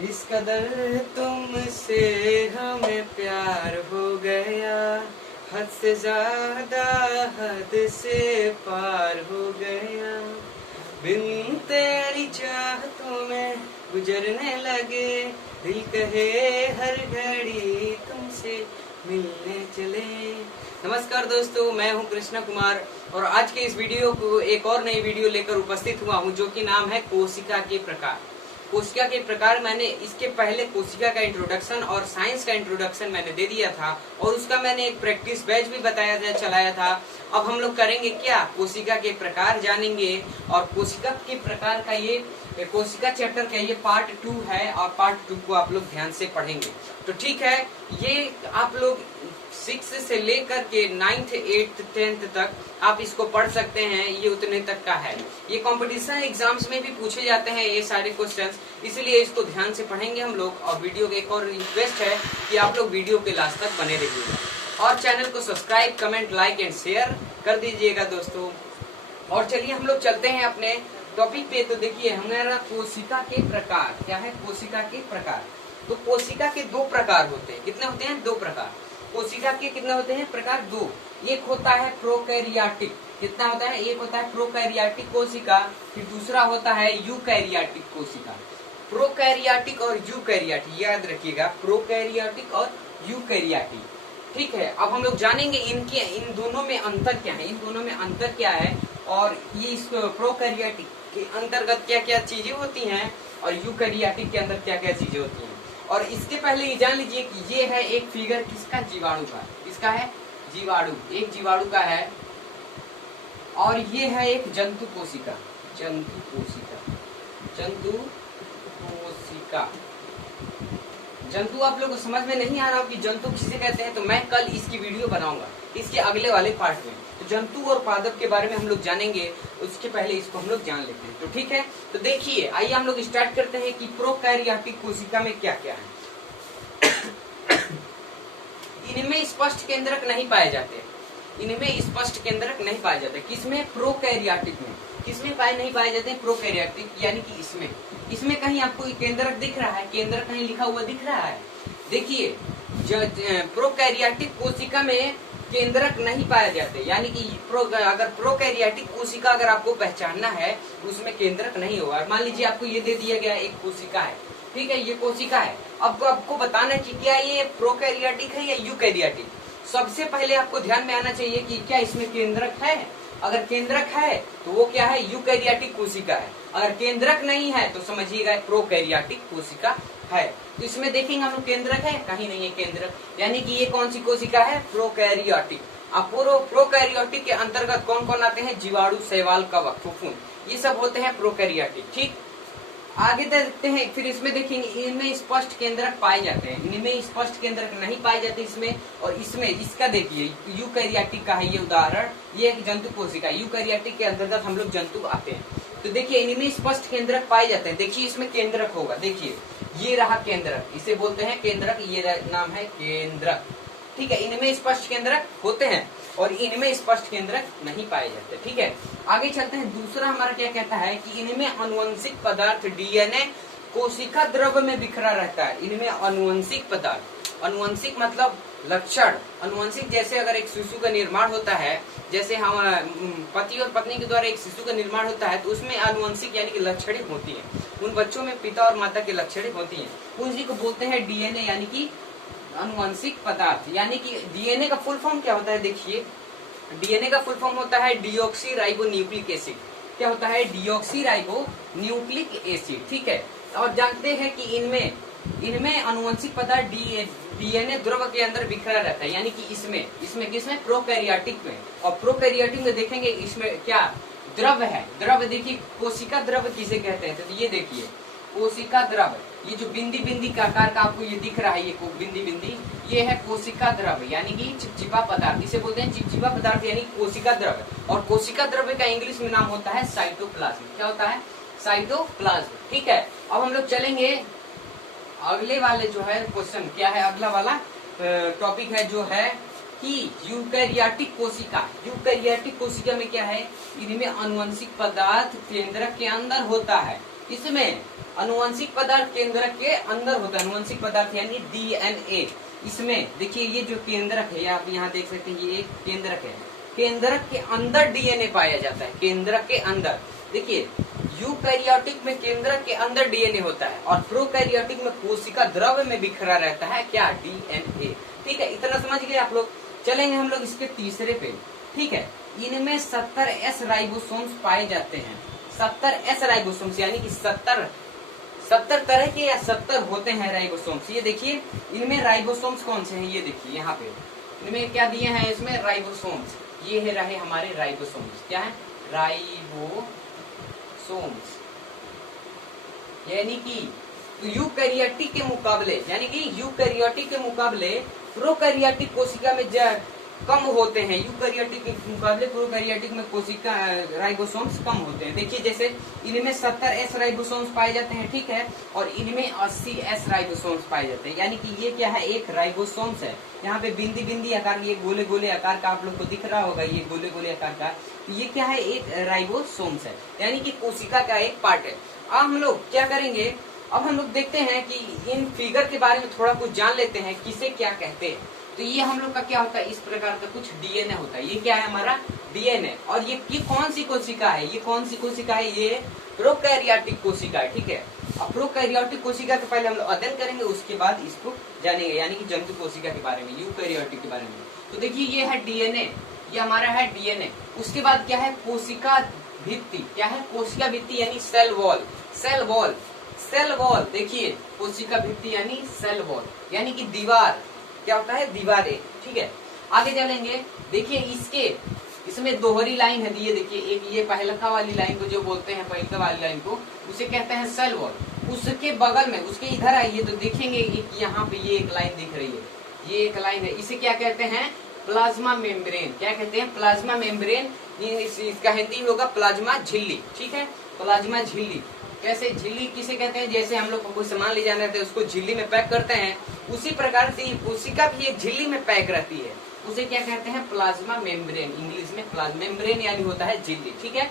इस कदर तुमसे हमें प्यार हो गया, हद से ज्यादा हद से पार हो गया। बिन तेरी चाहतों में गुजरने लगे, दिल कहे हर घड़ी तुमसे मिलने चले। नमस्कार दोस्तों, मैं हूं कृष्णा कुमार और आज के इस वीडियो को एक और नई वीडियो लेकर उपस्थित हुआ हूं, जो कि नाम है कोशिका के प्रकार। कोशिका के प्रकार मैंने इसके पहले कोशिका का इंट्रोडक्शन और साइंस का इंट्रोडक्शन मैंने दे दिया था और उसका मैंने एक प्रैक्टिस बैच भी बताया था, चलाया था। अब हम लोग करेंगे क्या, कोशिका के प्रकार जानेंगे और कोशिका के प्रकार का ये कोशिका चैप्टर का ये पार्ट 2 है और पार्ट 2 को आप लोग ध्यान से पढ़ेंगे। तो ठीक है, ये आप लोग 6 से लेकर के 9th 8th 10th तक आप इसको पढ़ सकते हैं, ये उतने तक का है। ये कंपटीशन एग्जाम्स में भी पूछे जाते हैं ये सारे क्वेश्चंस, इसलिए इसको ध्यान से पढ़ेंगे हम लोग। और वीडियो का एक और रिक्वेस्ट है कि आप लोग वीडियो के लास्ट तक बने रहिएगा और चैनल को subscribe, comment, like and share कर दीजिएगा दोस्तों। और चलिए हम लोग चलते हैं अपने टॉपिक पे। तो देखिए हमारा कोशिका के प्रकार क्या है, कोशिका के प्रकार। तो कोशिका के 2 प्रकार होते हैं। कितने होते हैं? 2 प्रकार। कोशिका के कितने होते हैं? प्रकार 2। एक होता है प्रोकैरियोटिक। कितना होता है? एक होता है प्रोकैरियोटिक कोशिका, फिर दूसरा होता है यूकैरियोटिक कोशिका। प्रोकैरियोटिक और यूकैरियोटिक याद रखिएगा, प्रोकैरियोटिक और यूकैरियोटिक। ठीक है, अब हम लोग जानेंगे इन दोनों में अंतर क्या है, इन दोनों में अंतर क्या है और ये इस प्रोकैरियोटिक के अंतर्गत क्या क्या चीजें होती हैं और यूकैरियोटिक के अंदर क्या क्या चीजें होती हैं। और इसके पहले ये जान लीजिए कि ये है एक फिगर किसका, जीवाणु का। किसका है? जीवाणु, एक जीवाणु का है। और ये है एक जंतु कोशिका, जंतु कोशिका, जंतु कोशिका। जंतु आप लोगों को समझ में नहीं आ रहा हो कि जंतु किसे कहते हैं, तो मैं कल इसकी वीडियो बनाऊंगा इसके अगले वाले पार्ट में। तो जंतु और पादप के बारे में हम लोग जानेंगे, उसके पहले इसको हम लोग जान लेते हैं। तो ठीक है, तो देखिए आइए हम लोग स्टार्ट करते हैं कि प्रोकैरियोटिक कोशिका में क्या क्या है। इनमें स्पष्ट केंद्रक नहीं पाए जाते, इनमें स्पष्ट केंद्रक नहीं पाए जाते। किसमें? प्रोकैरियोटिक में। किसमें नहीं पाए जाते? प्रोकैरियोटिक, यानी कि इसमें। इसमें कहीं आपको केंद्रक दिख रहा है? केंद्रक कहीं लिखा हुआ दिख रहा है? देखिए प्रोकैरियोटिक कोशिका में केंद्रक नहीं पाए जाते, यानी कि अगर प्रोकैरियोटिक कोशिका अगर आपको पहचानना है उसमें केंद्रक नहीं होगा। मान लीजिए आपको ये दे दिया गया एक कोशिका है, ठीक है, ये कोशिका है। अब आपको बताना चाहिए क्या ये प्रोकैरियोटिक है या यूकैरियोटिक। सबसे पहले आपको ध्यान में आना चाहिए कि क्या इसमें केंद्रक है। अगर केंद्रक है तो वो क्या है? यूकैरियोटिक कोशिका है। अगर केंद्रक नहीं है तो समझिएगा प्रोकैरियोटिक कोशिका है। तो इसमें देखेंगे हम लोग केंद्रक है, कहीं नहीं है केंद्रक, यानी कि ये कौन सी कोशिका है? प्रोकैरियोटिक। अब प्रोकैरियोटिक के अंतर्गत कौन कौन आते हैं? जीवाणु, शैवाल, कवक, फफूंद, ये सब होते हैं प्रोकैरियोटिक। ठीक, आगे देखते हैं। फिर इसमें देखेंगे इनमें स्पष्ट केंद्रक पाए जाते हैं, इनमें स्पष्ट केंद्रक नहीं पाए जाते इसमें। और इसमें इसका देखिए यूकैरियोटिक का है ये उदाहरण, ये एक जंतु कोशिका। यूकैरियोटिक के अंतर्गत हम लोग जंतु आते हैं। तो देखिए इनमें स्पष्ट केंद्रक पाए जाते हैं। देखिए इसमें केंद्रक होगा, देखिए ये रहा केंद्रक, इसे बोलते हैं केंद्रक, ये नाम है केंद्रक। ठीक है, इनमें स्पष्ट केंद्रक होते हैं और इनमें स्पष्ट केंद्रक नहीं पाए जाते। ठीक है, आगे चलते हैं। दूसरा हमारा क्या कहता है कि इनमें आनुवंशिक पदार्थ डीएनए कोशिका द्रव में बिखरा रहता है। इनमें आनुवंशिक पदार्थ, आनुवंशिक मतलब लक्षण। आनुवंशिक जैसे अगर एक शिशु का निर्माण होता है, जैसे हम पति और पत्नी के द्वारा एक शिशु का निर्माण होता है, तो उसमें आनुवंशिक यानी कि लक्षणिक होती है। उन बच्चों में पिता और माता की लक्षणिक होती है, उसी को बोलते हैं डीएनए यानी कि आनुवंशिक पदार्थ। यानी कि डीएनए का फुल फॉर्म क्या होता है? देखिए डीएनए का फुल फॉर्म होता है डीऑक्सी राइबो न्यूक्लिक एसिड। क्या होता है? Deoxy ribo nucleic acid. ठीक है, और जानते हैं कि इनमें आनुवंशिक पदार्थ डीएनए द्रव के अंदर बिखरा रहता है, यानी कि इसमें किसमें? प्रोकैरियोटिक में। और प्रोकैरियोटिक में देखेंगे इसमें क्या द्रव है। द्रव देखिए कोशिका द्रव किसे कहते हैं? तो ये देखिए कोशिका द्रव, ये जो बिंदी बिंदी का आकार का आपको ये दिख रहा है, ये बिंदी बिंदी, ये है कोशिका द्रव यानी कि चिपचिपा पदार्थ। इसे बोलते हैं चिपचिपा पदार्थ यानी कोशिका द्रव। और कोशिका द्रव का इंग्लिश में नाम होता है साइटोप्लाज्म। क्या होता है? साइटोप्लाज्म। ठीक है, अब हम लोग चलेंगे अगले वाले जो है क्वेश्चन। क्या है अगला वाला टॉपिक है जो है कि यूकैरियोटिक कोशिका। यूकैरियोटिक कोशिका में क्या है? इनमें आनुवंशिक पदार्थ केंद्रक के अंदर होता है। इसमें अनुवंशिक पदार्थ केंद्रक के अंदर होता है, अनुवंशिक पदार्थ यानी DNA। इसमें देखिए ये जो केंद्रक है, आप यहाँ देख सकते हैं, ये एक केंद्रक है, केंद्रक के अंदर DNA पाया जाता है, केंद्रक के अंदर। देखिए यूकैरियोटिक में केंद्रक के अंदर DNA होता है और प्रोकैरियोटिक में कोशिका द्रव्य में बिखरा रहता है क्या, DNA। ठीक है, इतना समझ गए आप लोग। चलेंगे हम लोग इसके तीसरे पे। ठीक है, इनमें 70S राइबोसोम्स पाए जाते हैं। 70S राइबोसोम्स यानी कि 70 तरह के या 70 होते हैं राइबोसोम्स। ये देखिए इनमें राइबोसोम्स कौन से हैं, ये देखिए यहाँ पे इनमें क्या दिए हैं, इसमें राइबोसोम्स। ये है रहे हमारे राइबोसोम्स। क्या है, राइबोसोम्स। यानी कि यूकैरियोटिक के मुकाबले, यानी कि यूकैरियोटिक के मुकाबले प्रोकैरियोटिक कोशिका में कम होते हैं। यूकैरियोटिक के मुकाबले प्रोकैरियोटिक में कोशिका राइबोसोम्स कम होते हैं। देखिए जैसे इनमें 70S राइबोसोम्स पाए जाते हैं, ठीक है, और इनमें 80S राइबोसोम्स पाए जाते हैं। यानी कि ये क्या है, एक राइबोसोम्स है। यहाँ पे बिंदी बिंदी आकार, ये गोले गोले आकार का आप लोग को दिख रहा होगा, ये गोले गोले आकार का, तो ये क्या है, एक राइबोसोम्स है, यानी कि कोशिका का एक पार्ट है। अब हम लोग क्या करेंगे, अब हम लोग देखते हैं कि इन फिगर के बारे में थोड़ा कुछ जान लेते हैं, किसे क्या कहते हैं। तो ये हम लोग का क्या होता है, इस प्रकार का कुछ DNA होता है। ये क्या है, हमारा DNA। और ये कौन सी कोशिका है, ये कौन सी कोशिका है, ये प्रोकैरियोटिक कोशिका है। ठीक है, अब प्रोकैरियोटिक कोशिका के पहले हम लोग अध्ययन करेंगे, उसके बाद इसको जानेंगे, यानी कि जंतु कोशिका के बारे में, यूकैरियोटिक के बारे में। तो देखिए ये है DNA, ये हमारा है DNA। उसके बाद क्या है, कोशिका भित्ति। क्या है, कोशिका भित्ति यानी cell wall. Cell wall, cell wall, देखिए कोशिका भित्ति यानी सेल वॉल, यानी कि दीवार। क्या होता है, दीवारें। ठीक है, आगे चलेंगे। देखिए इसमें दोहरी लाइन है, ये देखिए एक ये पहलका वाली लाइन को जो बोलते हैं, पहलका वाली लाइन को, उसे कहते हैं सेल वॉल। उसके बगल में, उसके इधर आइए तो देखेंगे कि यहाँ पे ये एक लाइन दिख रही है, ये एक लाइन है, इसे क्या कहते हैं, प्लाज्मा मेम्ब्रेन। क्या कहते हैं, प्लाज्मा मेम्ब्रेन। इसका हिंदी होगा प्लाज्मा झिल्ली। ठीक है, प्लाज्मा झिल्ली। कैसे झिल्ली किसे कहते हैं, जैसे हम लोग कोई सामान ले जाना रहता है, उसको झिल्ली में पैक करते हैं, उसी प्रकार से कोशिका भी एक झिल्ली में पैक रहती है, उसे क्या कहते हैं, प्लाज्मा मेम्ब्रेन। इंग्लिश में प्लाज्मा मेम्ब्रेन यानी होता है झिल्ली। ठीक है,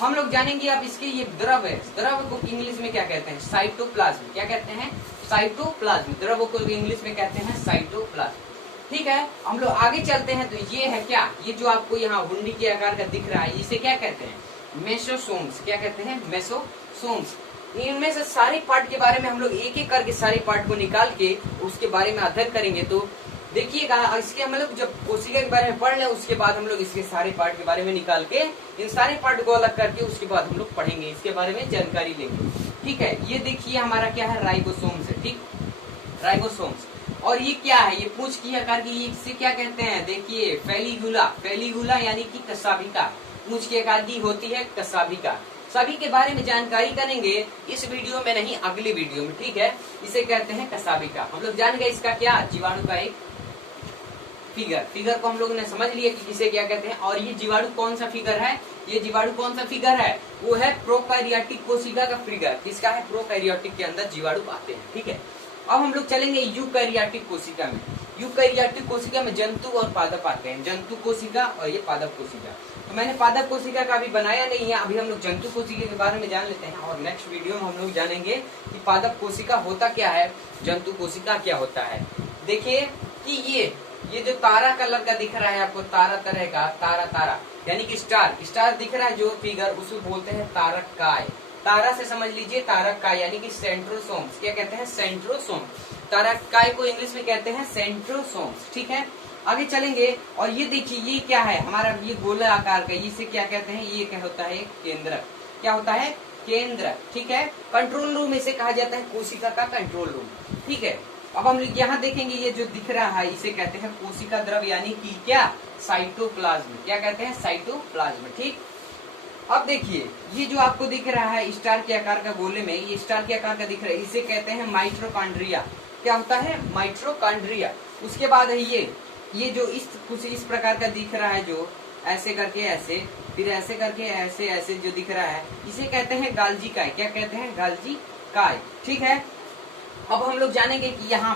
हम लोग जानेंगे अब इसके ये द्रव है, द्रव को इंग्लिश में क्या कहते हैं, साइटोप्लाज्म। क्या कहते हैं, साइटोप्लाज्म। द्रव को इंग्लिश में कहते हैं साइटोप्लाज्म। ठीक है, हम लोग आगे चलते हैं। तो ये है क्या, ये जो आपको यहाँ हुंडी के आकार का दिख रहा है, इसे क्या कहते हैं, मेसोसोम्स। क्या कहते हैं, मेसोसोम्स। इनमें से सारे पार्ट के बारे में हम लोग एक एक करके सारे पार्ट को निकाल के उसके बारे में अध्ययन करेंगे। तो देखिएगा, इसके हम लोग जब कोशिका के बारे में पढ़ लें, उसके बाद हम लोग इसके सारे पार्ट के बारे में निकाल के इन सारे पार्ट को अलग करके उसके बाद हम लोग पढ़ेंगे, इसके बारे में जानकारी लेंगे। ठीक है, ये देखिए हमारा क्या है, राइबोसोम्स है। ठीक, राइबोसोम्स। और ये क्या है, ये पूंछ की आकार की, इसे क्या कहते हैं, देखिए फेलिगुला। फेलिगुला यानी कि कसाभिका, पूंछ की आकार की होती है कसाभिका। सभी के बारे में जानकारी करेंगे इस वीडियो में नहीं, अगली वीडियो में। ठीक है, इसे कहते हैं कसाभिका। हम लोग जान गए इसका क्या, जीवाणु का एक फिगर को हम लोगों ने समझ लिया कि किसे क्या कहते हैं। और ये जीवाणु कौन सा फिगर है, ये जीवाणु कौन सा फिगर है, वो है प्रोकैरियोटिक कोशिका का फिगर। किसका है, प्रोकैरियोटिक के अंदर जीवाणु आते हैं। ठीक है, अब हम लोग चलेंगे यूकैरियोटिक कोशिका में। यूकैरियोटिक कोशिका में जंतु और पादप आते हैं, जंतु कोशिका और ये पादप कोशिका। तो मैंने पादप कोशिका का अभी बनाया नहीं है, अभी हम लोग जंतु कोशिका के बारे में जान लेते हैं, और नेक्स्ट वीडियो में हम लोग जानेंगे कि पादप कोशिका होता क्या है, जंतु कोशिका क्या होता है। देखिए कि ये जो तारा कलर का दिख रहा है आपको, तारा तरह का, तारा यानी कि स्टार दिख रहा है जो फिगर, उसको बोलते हैं तारक काय। तारा से समझ लीजिए तारक काय, यानी कि सेंट्रोसोम्स। क्या कहते हैं, सेंट्रोसोम। तारक काय को इंग्लिश में कहते हैं सेंट्रोसोम्स। ठीक है, आगे चलेंगे। और ये देखिए ये क्या है, हमारा ये गोला आकार का, इसे क्या कहते हैं, ये क्या होता है, केंद्रक। क्या होता है, केंद्रक। ठीक है, कंट्रोल रूम इसे कहा जाता है, कोशिका का कंट्रोल रूम। ठीक है, अब हम यहाँ देखेंगे, ये जो दिख रहा है इसे कहते हैं कोशिका द्रव, यानी कि क्या, साइटोप्लाज्म। क्या कहते हैं, साइटोप्लाज्म। ठीक, अब देखिए ये जो आपको दिख रहा है स्टार के आकार का गोले में, ये स्टार के आकार का दिख रहा है, इसे कहते हैं माइटोकॉन्ड्रिया। क्या होता है, माइटोकॉन्ड्रिया। उसके बाद है ये जो कुछ इस प्रकार का दिख रहा है, जो ऐसे करके ऐसे, फिर ऐसे करके ऐसे ऐसे जो दिख रहा है, इसे कहते हैं गाल्जी काय। क्या कहते हैं, गाल्जी काय। ठीक है, अब हम लोग जानेंगे कि यहाँ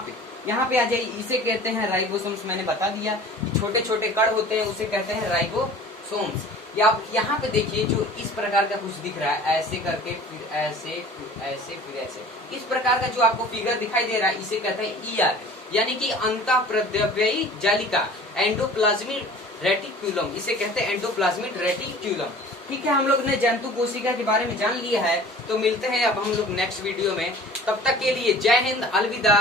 पे आ जाइए, इसे कहते हैं राइबोसोम्स। मैंने बता दिया कि छोटे छोटे कण होते हैं, उसे कहते हैं राइबोसोम्स। कि आप यहाँ पे देखिए जो इस प्रकार का कुछ दिख रहा है, ऐसे करके फिर ऐसे फिर ऐसे फिर ऐसे, इस प्रकार का जो आपको फिगर दिखाई दे रहा है इसे कहते हैं ईआर, यानी कि अंतःप्रद्रव्ययी जालिका, एंडोप्लाज्मिक रेटिक्यूलम, इसे कहते हैं एंडोप्लाज्मिक रेटिक्यूलम। ठीक है, हम लोग ने जंतु कोशिका के बारे में जान लिया है, तो मिलते हैं अब हम लोग नेक्स्ट वीडियो में। तब तक के लिए जय हिंद, अलविदा।